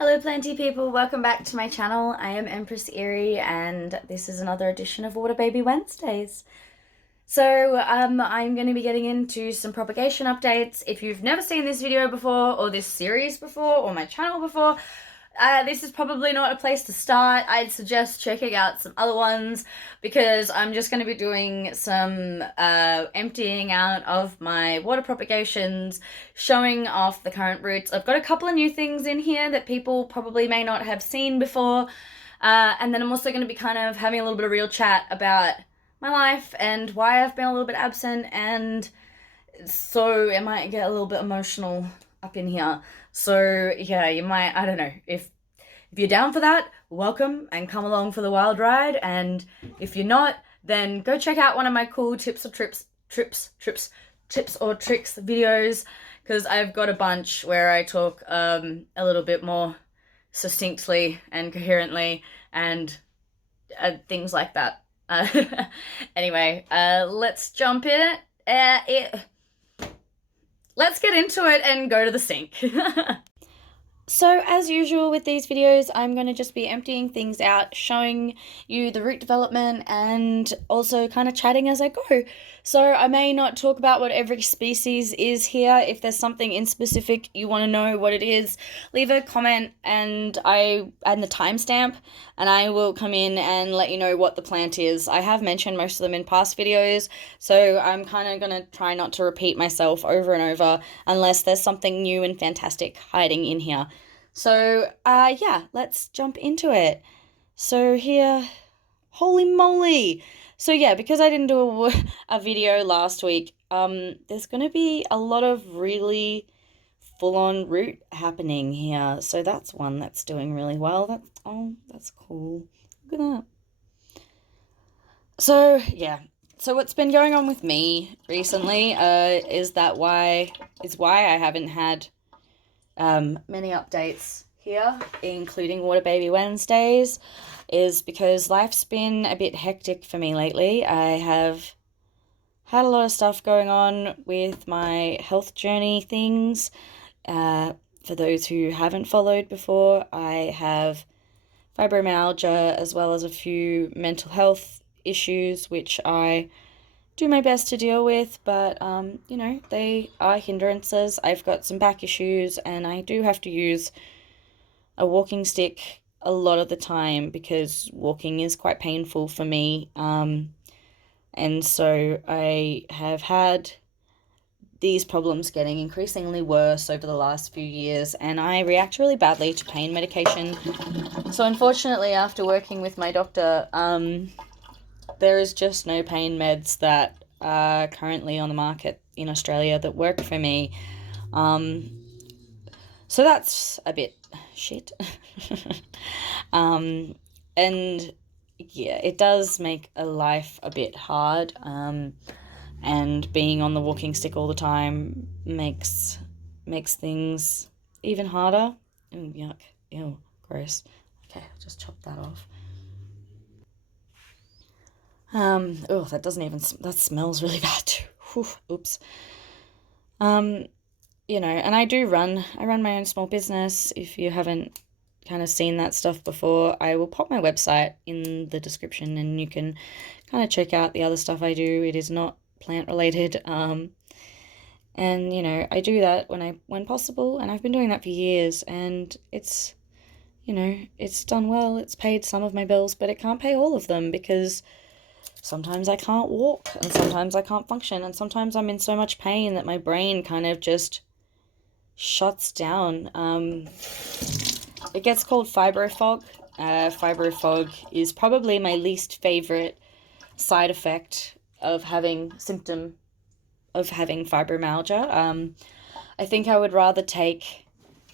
Hello plenty people, welcome back to my channel. I am Empress Erie and this is another edition of Water Baby Wednesdays. So I'm going to be getting into some propagation updates. If you've never seen this video before or this series before or my channel before, this is probably not a place to start. I'd suggest checking out some other ones because I'm just going to be doing some emptying out of my water propagations, showing off the current routes. I've got a couple of new things in here that people probably may not have seen before. And then I'm also going to be kind of having a little bit of real chat about my life and why I've been a little bit absent, and so it might get a little bit emotional up in here. So yeah, you might, I don't know, if you're down for that, welcome and come along for the wild ride, and if you're not, then go check out one of my cool tips or tricks videos, because I've got a bunch where I talk a little bit more succinctly and coherently and things like that. Anyway, let's jump in let's get into it and go to the sink. So as usual with these videos, I'm going to just be emptying things out, showing you the root development and also kind of chatting as I go. So I may not talk about what every species is here. If there's something in specific you want to know what it is, leave a comment and the timestamp, and I will come in and let you know what the plant is. I have mentioned most of them in past videos, so I'm kind of going to try not to repeat myself over and over unless there's something new and fantastic hiding in here. So, yeah, let's jump into it. So here, holy moly! So yeah, because I didn't do a video last week, there's going to be a lot of really full-on root happening here. So that's one that's doing really well. That's cool. Look at that. So yeah, so what's been going on with me recently is why I haven't had many updates here, including Water Baby Wednesdays, is because life's been a bit hectic for me lately. I have had a lot of stuff going on with my health journey things. For those who haven't followed before, I have fibromyalgia as well as a few mental health issues, which I do my best to deal with, but you know, they are hindrances. I've got some back issues and I do have to use a walking stick a lot of the time because walking is quite painful for me, and so I have had these problems getting increasingly worse over the last few years, and I react really badly to pain medication. So unfortunately, after working with my doctor, there is just no pain meds that are currently on the market in Australia that work for me. So that's a bit shit. And yeah, it does make a life a bit hard. And being on the walking stick all the time makes things even harder. Ooh, yuck. Ew, gross. Okay, I'll just chop that off. Oh, that smells really bad too. Whew, oops. You know, and I run my own small business. If you haven't kind of seen that stuff before, I will pop my website in the description and you can kind of check out the other stuff I do. It is not plant related. And you know, I do that when possible, and I've been doing that for years, and it's, you know, it's done well. It's paid some of my bills, but it can't pay all of them because sometimes I can't walk, and sometimes I can't function, and sometimes I'm in so much pain that my brain kind of just shuts down. It gets called fibrofog. Fibrofog is probably my least favorite side effect of having fibromyalgia. I think I would rather take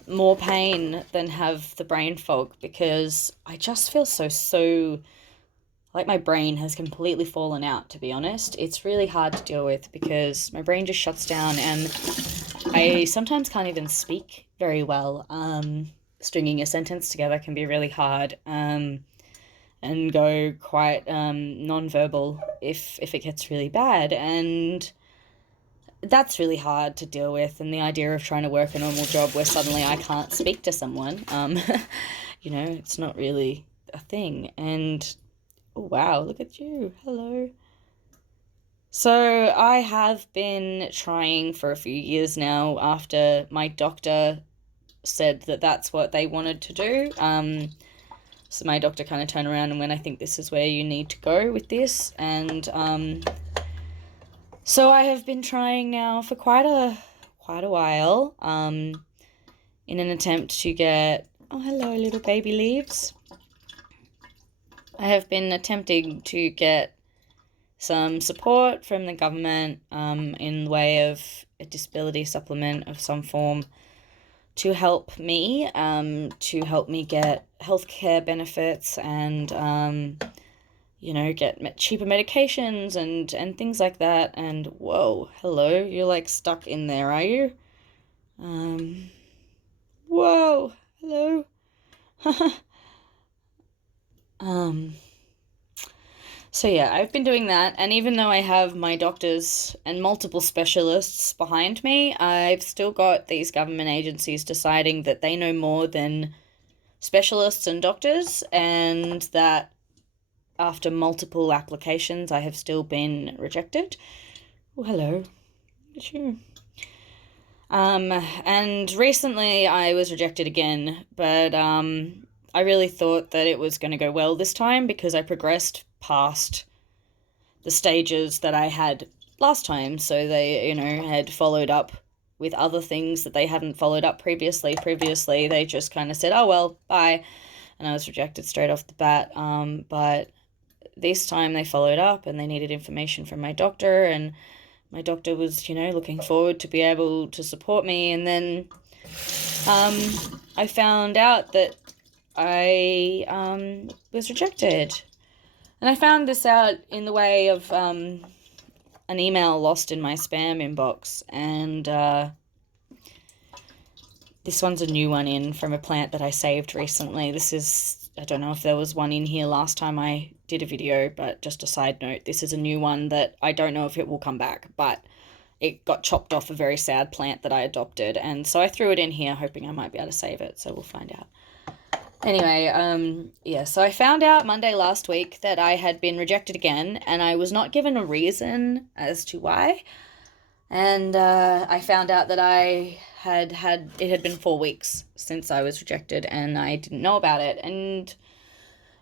more pain than have the brain fog, because I just feel so like my brain has completely fallen out, to be honest. It's really hard to deal with because my brain just shuts down and I sometimes can't even speak very well. Stringing a sentence together can be really hard, and go quite non-verbal if it gets really bad. And that's really hard to deal with, and the idea of trying to work a normal job where suddenly I can't speak to someone, you know, it's not really a thing. And oh, wow, look at you. Hello. So I have been trying for a few years now after my doctor said that that's what they wanted to do. So my doctor kind of turned around and went, I think this is where you need to go with this. And so I have been trying now for quite a while in an attempt to get, oh, hello, little baby leaves. I have been attempting to get some support from the government in the way of a disability supplement of some form to help me get healthcare benefits and, you know, get cheaper medications and things like that. And whoa, hello, you're like stuck in there, are you? Whoa, hello. So yeah, I've been doing that, and even though I have my doctors and multiple specialists behind me, I've still got these government agencies deciding that they know more than specialists and doctors, and that after multiple applications, I have still been rejected. Oh, hello. It's you. And recently I was rejected again, but I really thought that it was going to go well this time because I progressed past the stages that I had last time. So they, you know, had followed up with other things that they hadn't followed up previously. Previously, they just kind of said, oh, well, bye. And I was rejected straight off the bat. But this time they followed up and they needed information from my doctor, and my doctor was, you know, looking forward to be able to support me. And then I found out that I was rejected. And I found this out in the way of an email lost in my spam inbox. And this one's a new one in from a plant that I saved recently. This is, I don't know if there was one in here last time I did a video, but just a side note, this is a new one that I don't know if it will come back, but it got chopped off a very sad plant that I adopted. And so I threw it in here hoping I might be able to save it. So we'll find out. Anyway, yeah, so I found out Monday last week that I had been rejected again, and I was not given a reason as to why. And I found out that it had been 4 weeks since I was rejected, and I didn't know about it. And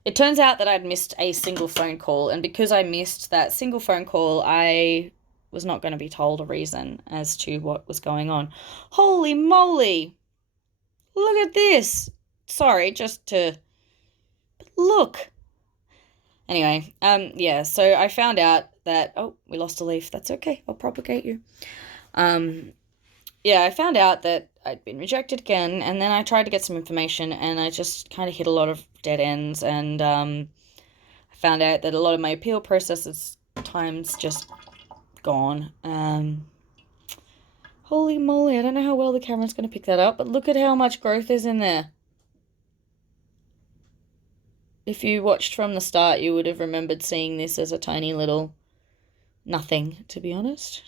it turns out that I'd missed a single phone call, and because I missed that single phone call, I was not going to be told a reason as to what was going on. Holy moly! Look at this! Sorry, just to look. Anyway, yeah, so I found out that, oh, we lost a leaf. That's okay. I'll propagate you. Yeah, I found out that I'd been rejected again, and then I tried to get some information, and I just kind of hit a lot of dead ends, and I found out that a lot of my appeal processes time's just gone. Holy moly, I don't know how well the camera's going to pick that up, but look at how much growth is in there. If you watched from the start, you would have remembered seeing this as a tiny little nothing, to be honest.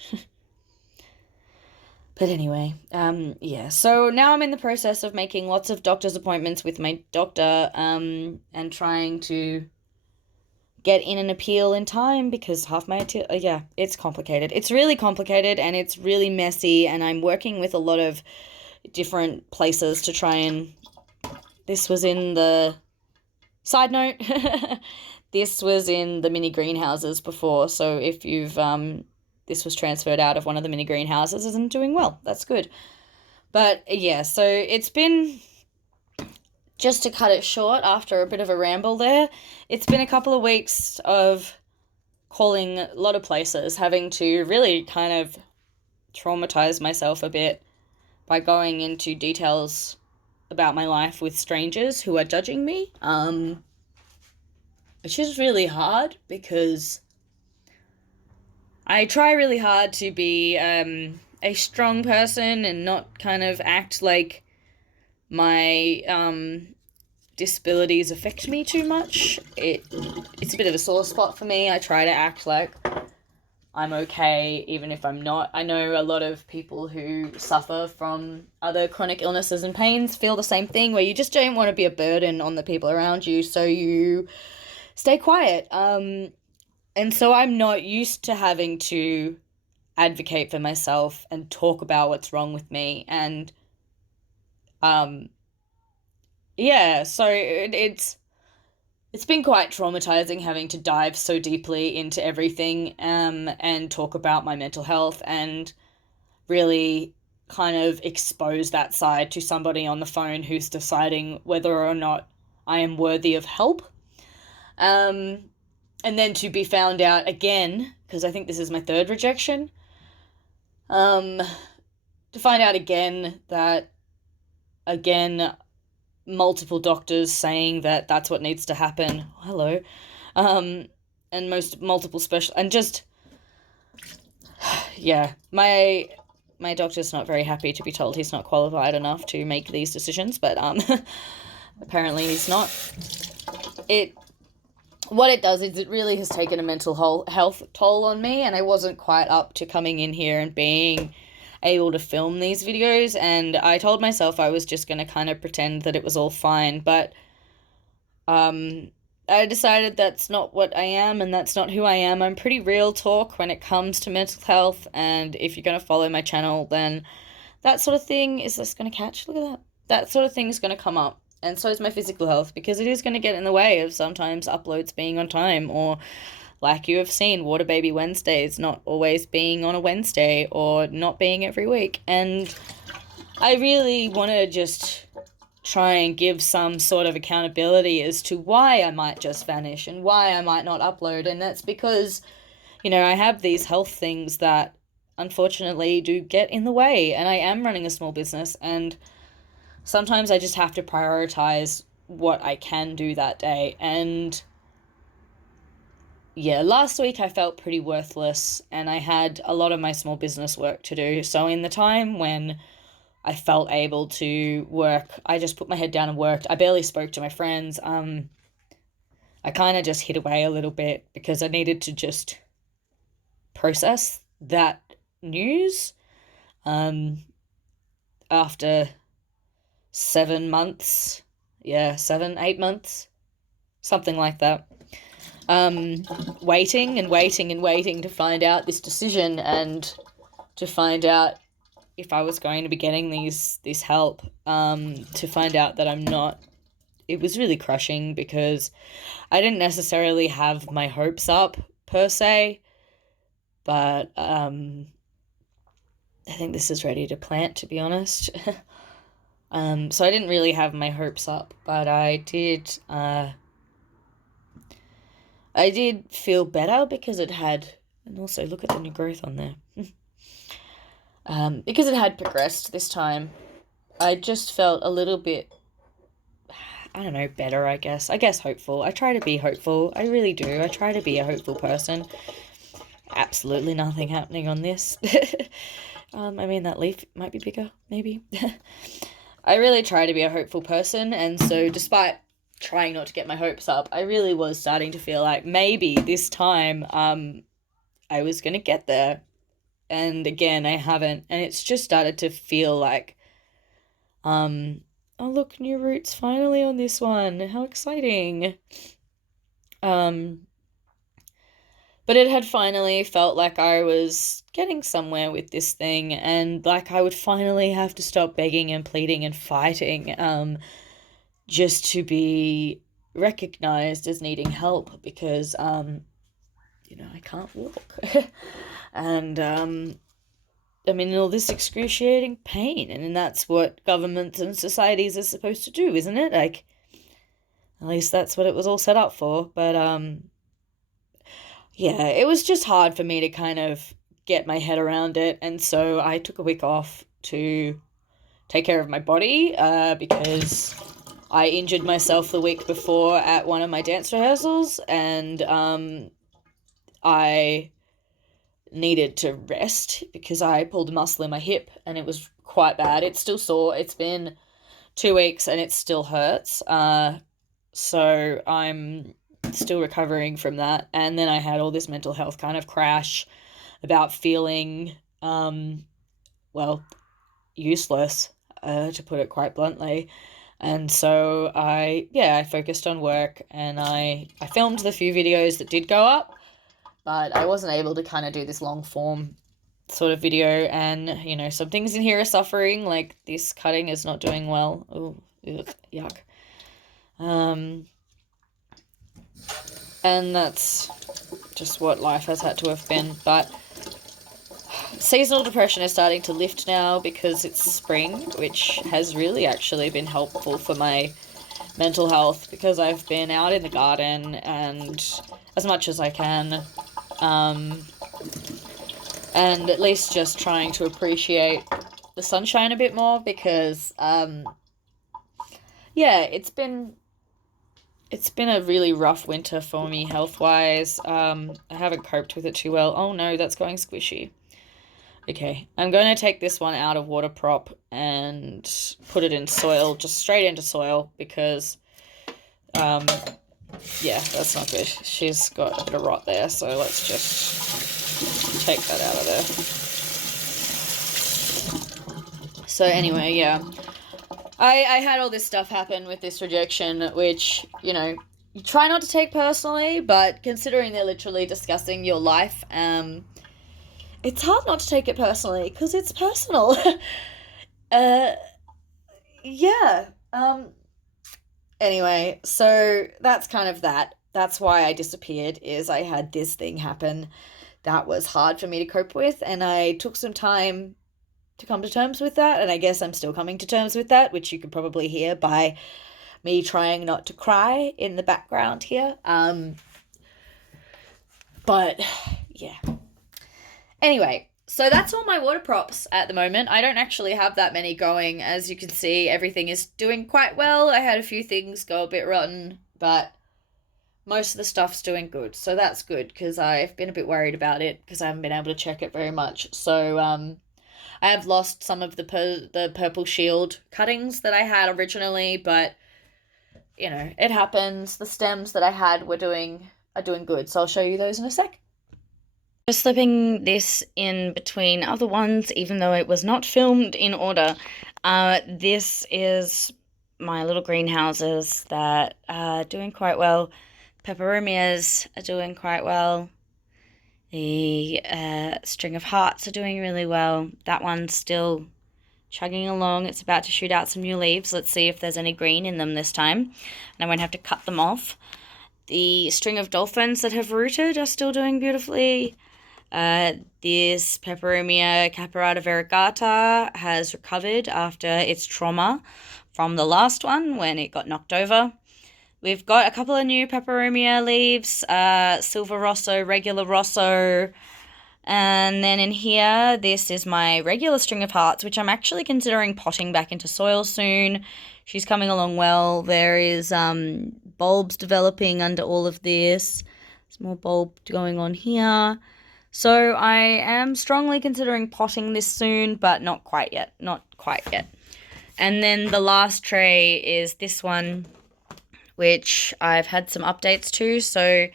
But anyway, yeah, so now I'm in the process of making lots of doctor's appointments with my doctor, and trying to get in an appeal in time, because half my yeah, it's complicated. It's really complicated, and it's really messy, and I'm working with a lot of different places to try and... This was in the... Side note, this was in the mini greenhouses before, so if you've, this was transferred out of one of the mini greenhouses, isn't doing well. That's good. But yeah, so it's been, just to cut it short after a bit of a ramble there, it's been a couple of weeks of calling a lot of places, having to really kind of traumatize myself a bit by going into details about my life with strangers who are judging me, which is really hard because I try really hard to be a strong person and not kind of act like my disabilities affect me too much. It's a bit of a sore spot for me. I try to act like I'm okay even if I'm not. I know a lot of people who suffer from other chronic illnesses and pains feel the same thing, where you just don't want to be a burden on the people around you, so you stay quiet. And so I'm not used to having to advocate for myself and talk about what's wrong with me. And yeah, so it's been quite traumatizing having to dive so deeply into everything, and talk about my mental health and really kind of expose that side to somebody on the phone who's deciding whether or not I am worthy of help. And then to be found out again, because I think this is my third rejection, to find out again that, again, multiple doctors saying that that's what needs to happen. Hello. And multiple special, and just, yeah, my doctor's not very happy to be told he's not qualified enough to make these decisions, but apparently he's not. What it does is it really has taken a mental health toll on me, and I wasn't quite up to coming in here and being able to film these videos, and I told myself I was just going to kind of pretend that it was all fine, but I decided that's not what I am, and that's not who I am. I'm pretty real talk when it comes to mental health, and if you're going to follow my channel, then that sort of thing is just going to catch. Look at that. That sort of thing is going to come up, and so is my physical health, because it is going to get in the way of sometimes uploads being on time, or like you have seen, Water Baby Wednesdays not always being on a Wednesday, or not being every week. And I really want to just try and give some sort of accountability as to why I might just vanish and why I might not upload. And that's because, you know, I have these health things that unfortunately do get in the way, and I am running a small business, and sometimes I just have to prioritize what I can do that day. And yeah, last week I felt pretty worthless, and I had a lot of my small business work to do. So in the time when I felt able to work, I just put my head down and worked. I barely spoke to my friends. I kind of just hid away a little bit because I needed to just process that news. After 7 months, 8 months, something like that. Waiting and waiting and waiting to find out this decision, and to find out if I was going to be getting this help, to find out that I'm not. It was really crushing, because I didn't necessarily have my hopes up per se, but I think this is ready to plant, to be honest. So I didn't really have my hopes up, but I did feel better, because it had, and also look at the new growth on there. Because it had progressed this time, I just felt a little bit, I don't know, better, I guess. Hopeful. I try to be hopeful. I really do. I try to be a hopeful person. Absolutely nothing happening on this. I mean, that leaf might be bigger, maybe. I really try to be a hopeful person, and so despite trying not to get my hopes up, I really was starting to feel like maybe this time I was going to get there. And again, I haven't, and it's just started to feel like, oh look, new roots finally on this one. How exciting. But it had finally felt like I was getting somewhere with this thing, and like I would finally have to stop begging and pleading and fighting, just to be recognized as needing help, because, you know, I can't walk. And, I mean, all this excruciating pain, and that's what governments and societies are supposed to do, isn't it? Like, at least that's what it was all set up for. But, yeah, it was just hard for me to kind of get my head around it, and so I took a week off to take care of my body, because I injured myself the week before at one of my dance rehearsals, and I needed to rest because I pulled a muscle in my hip, and it was quite bad. It's still sore. It's been 2 weeks and it still hurts. So I'm still recovering from that. And then I had all this mental health kind of crash. about feeling, well, useless, to put it quite bluntly. And so I focused on work, and I filmed the few videos that did go up, but I wasn't able to kind of do this long form sort of video, and, you know, some things in here are suffering, like this cutting is not doing well. Oh, yuck. And that's just what life has had to have been, but seasonal depression is starting to lift now because it's spring, which has really actually been helpful for my mental health, because I've been out in the garden and as much as I can, and at least just trying to appreciate the sunshine a bit more, because yeah, it's been a really rough winter for me health-wise. I haven't coped with it too well. Oh no, that's going squishy. Okay, I'm going to take this one out of water prop and put it in soil, just straight into soil, because, yeah, that's not good. She's got a bit of rot there, so let's just take that out of there. So anyway, yeah, I had all this stuff happen with this rejection, which, you know, you try not to take personally, but considering they're literally discussing your life, it's hard not to take it personally, because it's personal. Yeah. Anyway, so that's kind of that. That's why I disappeared, is I had this thing happen that was hard for me to cope with, and I took some time to come to terms with that, and I guess I'm still coming to terms with that, which you could probably hear by me trying not to cry in the background here. But, yeah. Anyway, so that's all my water props at the moment. I don't actually have that many going. As you can see, everything is doing quite well. I had a few things go a bit rotten, but most of the stuff's doing good. So that's good, because I've been a bit worried about it, because I haven't been able to check it very much. So I have lost some of the purple shield cuttings that I had originally, but, you know, it happens. The stems that I had are doing good. So I'll show you those in a sec. Just slipping this in between other ones, even though it was not filmed in order. This is my little greenhouses that are doing quite well. Peperomias are doing quite well. The string of hearts are doing really well. That one's still chugging along. It's about to shoot out some new leaves. Let's see if there's any green in them this time, and I won't have to cut them off. The string of dolphins that have rooted are still doing beautifully. This Peperomia caparata variegata has recovered after its trauma from the last one when it got knocked over. We've got a couple of new Peperomia leaves, Silver Rosso, Regular Rosso, and then in here, this is my regular string of hearts, which I'm actually considering potting back into soil soon. She's coming along well. There is bulbs developing under all of this. There's more bulb going on here. So I am strongly considering potting this soon, but not quite yet. Not quite yet. And then the last tray is this one, which I've had some updates to. So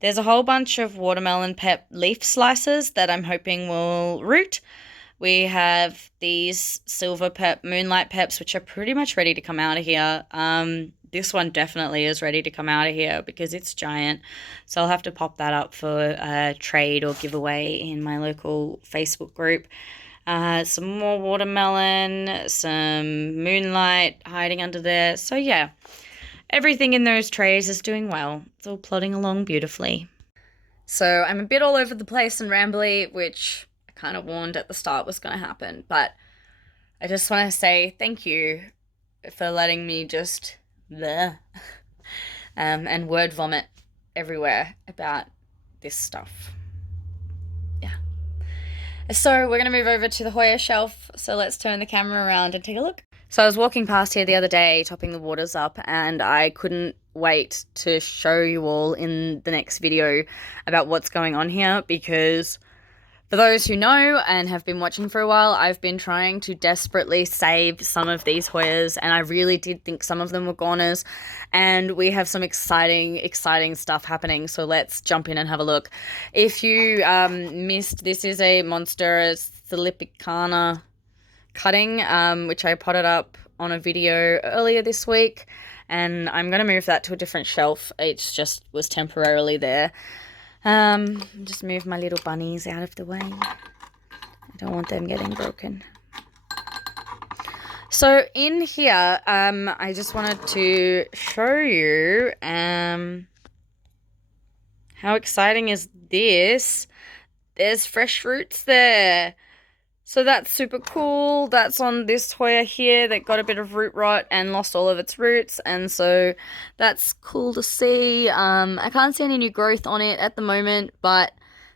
there's a whole bunch of watermelon pep leaf slices that I'm hoping will root. We have these silver pep, moonlight peps, which are pretty much ready to come out of here. This one definitely is ready to come out of here because it's giant. So I'll have to pop that up for a trade or giveaway in my local Facebook group. Some more watermelon, some moonlight hiding under there. So yeah, everything in those trays is doing well. It's all plodding along beautifully. So I'm a bit all over the place and rambly, which I kind of warned at the start was going to happen. But I just want to say thank you for letting me just and word vomit everywhere about this stuff. Yeah. So we're going to move over to the Hoya shelf. So let's turn the camera around and take a look. So I was walking past here the other day, topping the waters up, and I couldn't wait to show you all in the next video about what's going on here, because For those who know and have been watching for a while, I've been trying to desperately save some of these Hoyas, and I really did think some of them were goners, and we have some exciting stuff happening, so let's jump in and have a look. If you missed, this is a Monstera Silipicana cutting, which I potted up on a video earlier this week, and I'm going to move that to a different shelf. It just was temporarily there. Just move my little bunnies out of the way. I don't want them getting broken. So in here, I just wanted to show you, how exciting is this? There's fresh roots there. So that's super cool. That's on this Hoya here that got a bit of root rot and lost all of its roots. And so that's cool to see. I can't see any new growth on it at the moment, but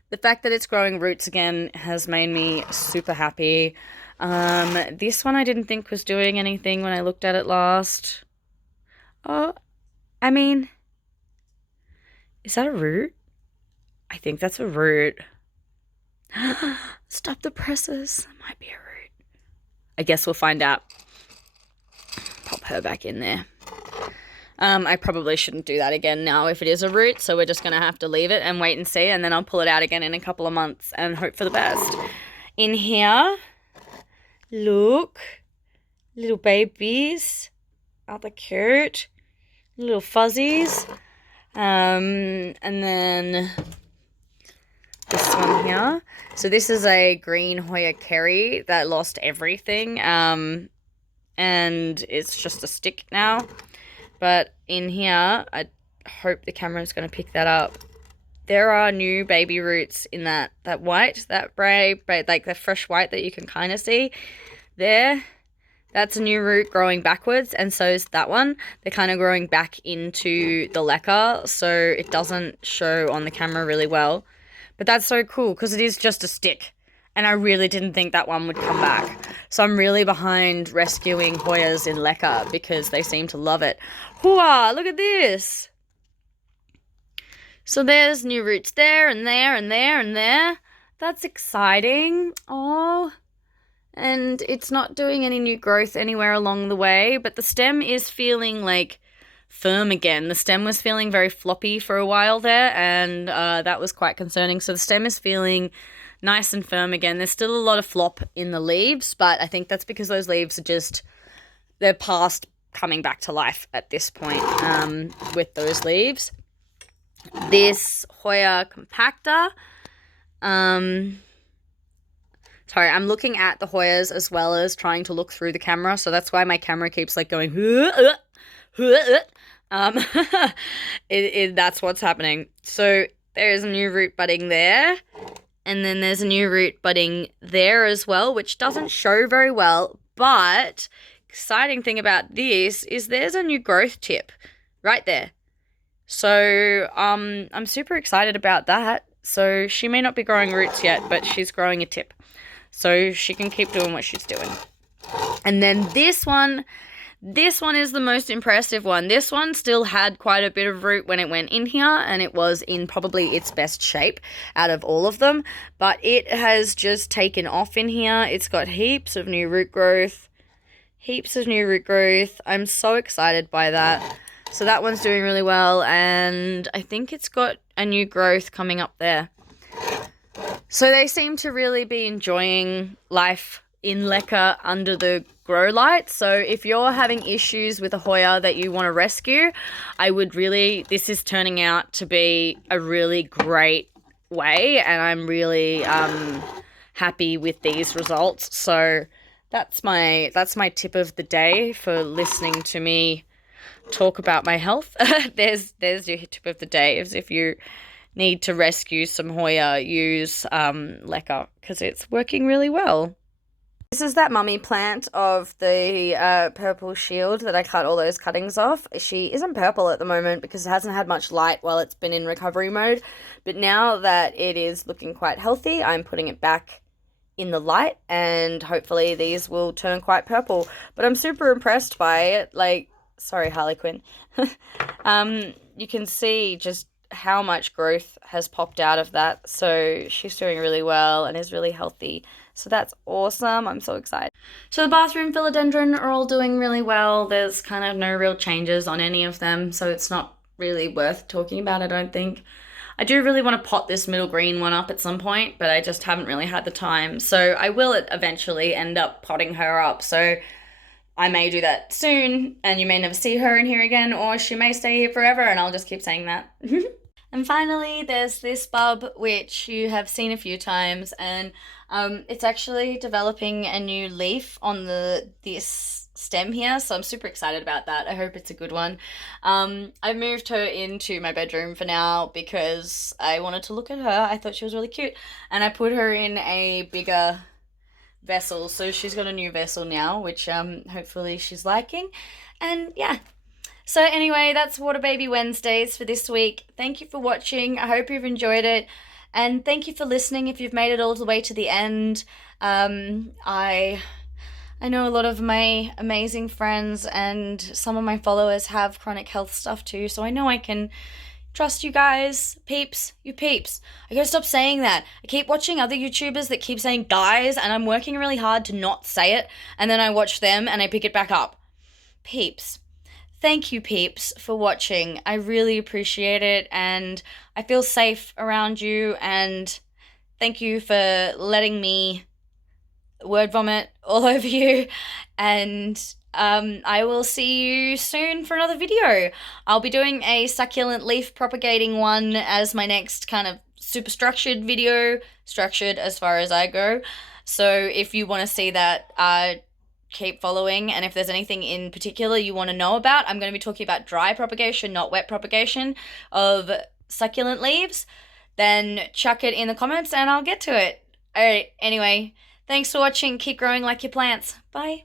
the fact that it's growing roots again has made me super happy. This one I didn't think was doing anything when I looked at it last. Oh, I mean, is that a root? I think that's a root. Stop the presses. That might be a root. I guess we'll find out. Pop her back in there. I probably shouldn't do that again now if it is a root, so we're just going to have to leave it and wait and see, and then I'll pull it out again in a couple of months and hope for the best. In here, look, little babies. Aren't they cute? Little fuzzies. And then this one here. So this is a green Hoya Kerry that lost everything, and it's just a stick now. But in here, I hope the camera's going to pick that up. There are new baby roots in that white, that brave, like the fresh white that you can kind of see there. That's a new root growing backwards, and so is that one. They're kind of growing back into the leca, so it doesn't show on the camera really well. But that's so cool because it is just a stick, and I really didn't think that one would come back. So I'm really behind rescuing Hoyas in leca because they seem to love it. Hoya, look at this. So there's new roots there and there and there and there. That's exciting. Oh, and it's not doing any new growth anywhere along the way, but the stem is feeling like firm again. The stem was feeling very floppy for a while there, and that was quite concerning. So the stem is feeling nice and firm again. There's still a lot of flop in the leaves, but I think that's because those leaves are just, they're past coming back to life at this point with those leaves. This Hoya compacta, sorry, I'm looking at the Hoyas as well as trying to look through the camera, so that's why my camera keeps like going that's what's happening. So there's a new root budding there, and then there's a new root budding there as well, which doesn't show very well, but exciting thing about this is there's a new growth tip right there. So I'm super excited about that. So she may not be growing roots yet, but she's growing a tip, so she can keep doing what she's doing. And then this one is the most impressive one. This one still had quite a bit of root when it went in here, and it was in probably its best shape out of all of them, but it has just taken off in here. It's got heaps of new root growth. I'm so excited by that. So that one's doing really well, and I think it's got a new growth coming up there. So they seem to really be enjoying life in leca under the grow light. So if you're having issues with a Hoya that you want to rescue, this is turning out to be a really great way, and I'm really happy with these results. So that's my tip of the day for listening to me talk about my health. There's your tip of the day, is if you need to rescue some Hoya, use leca, because it's working really well. This is that mummy plant of the purple shield that I cut all those cuttings off. She isn't purple at the moment because it hasn't had much light while it's been in recovery mode, but now that it is looking quite healthy, I'm putting it back in the light, and hopefully these will turn quite purple. But I'm super impressed by it. Like, sorry, Harley Quinn. You can see just how much growth has popped out of that. So she's doing really well and is really healthy. So that's awesome. I'm so excited. So the bathroom philodendron are all doing really well. There's kind of no real changes on any of them, so it's not really worth talking about, I don't think. I do really want to pot this middle green one up at some point, but I just haven't really had the time. So I will eventually end up potting her up. So I may do that soon, and you may never see her in here again, or she may stay here forever, and I'll just keep saying that. And finally, there's this bulb, which you have seen a few times, and it's actually developing a new leaf on this stem here, so I'm super excited about that. I hope it's a good one. I moved her into my bedroom for now because I wanted to look at her. I thought she was really cute, and I put her in a bigger vessel, so she's got a new vessel now, which hopefully she's liking. And yeah, so anyway, that's Water Baby Wednesdays for this week. Thank you for watching. I hope you've enjoyed it. And thank you for listening if you've made it all the way to the end. I know a lot of my amazing friends and some of my followers have chronic health stuff too, so I know I can trust you guys. Peeps, you peeps. I gotta stop saying that. I keep watching other YouTubers that keep saying guys, and I'm working really hard to not say it, and then I watch them and I pick it back up. Peeps. Thank you, peeps, for watching. I really appreciate it, and I feel safe around you, and thank you for letting me word vomit all over you, and I will see you soon for another video. I'll be doing a succulent leaf propagating one as my next kind of super structured video, structured as far as I go. So if you want to see that, keep following, and if there's anything in particular you want to know about, I'm going to be talking about dry propagation, not wet propagation of succulent leaves, then chuck it in the comments and I'll get to it. Alright, anyway, thanks for watching. Keep growing like your plants. Bye.